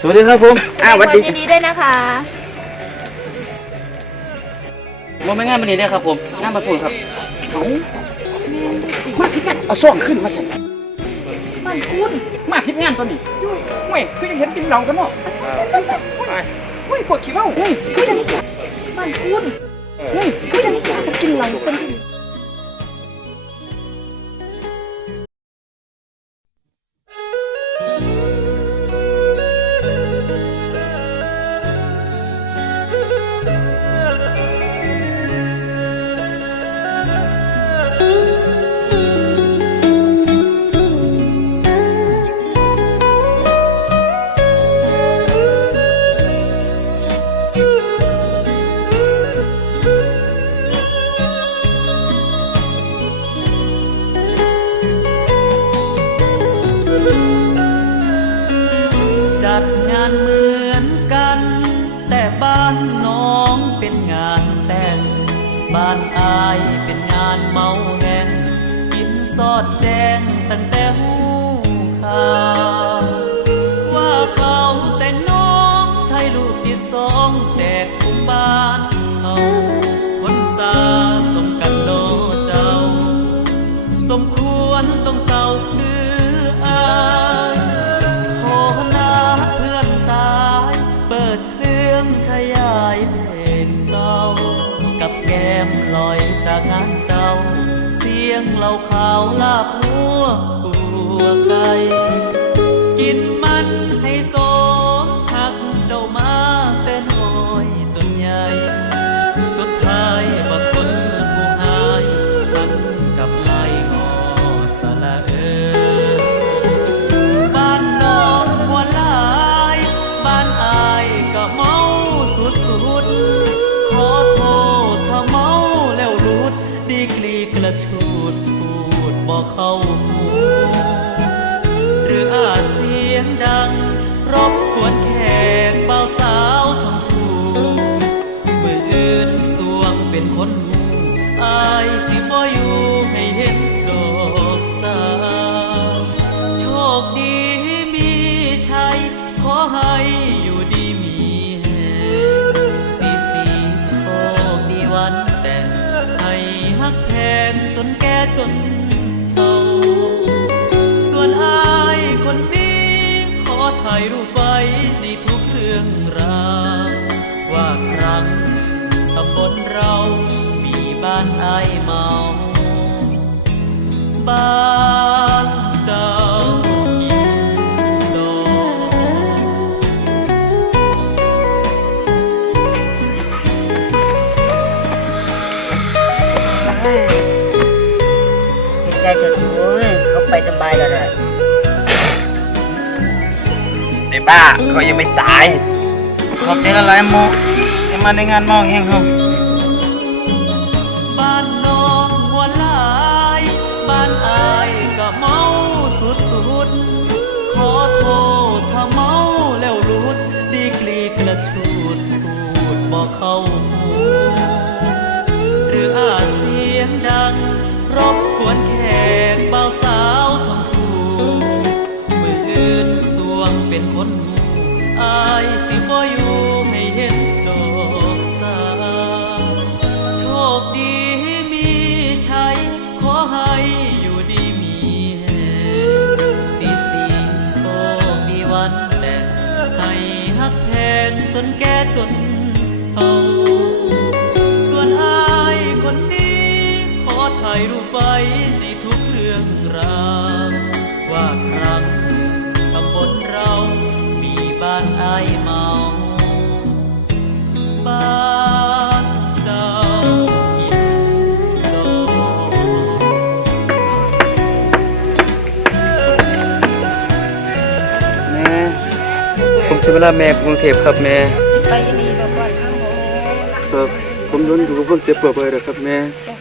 สวัสดีครับผมสวัสดีดีด้วยนะคะผมไม่งานวันนี้ได้ครับผมงานมาพูดครับมาผิดงานเอาซ่องขึ้นมาสิบ้านคุณมาผิดงานตัวนี้เว้ยคือจะเห็นกินเหล้ากันเนาะเฮ้ยปวดขี้เมาเฮ้ยคือจะบ้านคุณเฮ้ยคือจะกินเหล้ากันจัดงานเหมือนกันแต่บ้านน้องเป็นงานแต่งบ้านอายเป็นงานเมาแห้งกินสอดแจ้งตั้งแต่หูข่าวว่าเขาแต่งน้องไทยลูกที่สองแจกคุมบ้านเขาคนสาสมกันโลเจ้าสมควรต้องเศร้าคืออายโหนาเพื่อนตายเปิดเครื่องขยายเพลงเศร้ากับแก้มลอยจากงานเจ้าเสียงเหล้าขาวลาบหัวปัวไก่กินมันให้โซหักเจ้ามาแต่น้อยจนใหญ่สุดท้ายบักคนผู้หายมันกับไล่งอสละบ้านน้องหัวลายบ้านอายก็เมาสุดขอโทษถ้าเมาแล้วหลุดดีกรีกระชูดพูดบอกเข้าหูหรืออาจเสียงดังรบกวนแขกเบาสาวชมพูมืออื่นสวงเป็นคนหูอายสิบ่อยู่ให้เห็นดอกสาวโชคดีมีชัยขอให้อยู่ดีมีแฮสีโชคดีวันแต่งให้ฮักแพงจนแก่จนเฒ่าส่วนอายคนนี้ขอถ่ายรูปไว้ในทุกเรื่องราวว่าครั้งตำบลเรามีบ้านอายเมาบ้านเจ้ากินดอกเห็นใจเธอสูงเขาไปสบายแล้วนะ ไอ้บ้าเขายังไม่ตายขอบใจละลายโมที่มาในงานเมาแห้งเขา บ้านน้องหัวลายบ้านอายก็เมาสุดขอโทษถ้าเมาแล้วหลุดดีกรีกระชูดพูดบอกเข้าหูหรืออาจเสียงดังรบกวนแขกเบาสาวชมพูมืออื่นสวงเป็นคนหูอายสิบ่อยู่ให้เห็นดอกสาวโชคดีมีชัยขอให้อยู่ดีมีแฮสีโชคดีวันแต่ให้ฮักแพงจนแก่จนเฒ่าส่วนอายคนนี้ขอถ่ายรูปไว้ในทุกเรื่องราวว่าครั้งตำบลเรามีบ้านอายเมาบ้านเจ้ากินดอก แม่ผมเสียเวลาแม่กรุงเทพครับแม่ ไปดีแบบว่าทั้งหมด ครับผมโดนอยู่กับคนเจ็บปวดไปแล้วครับแม่ จ้ะ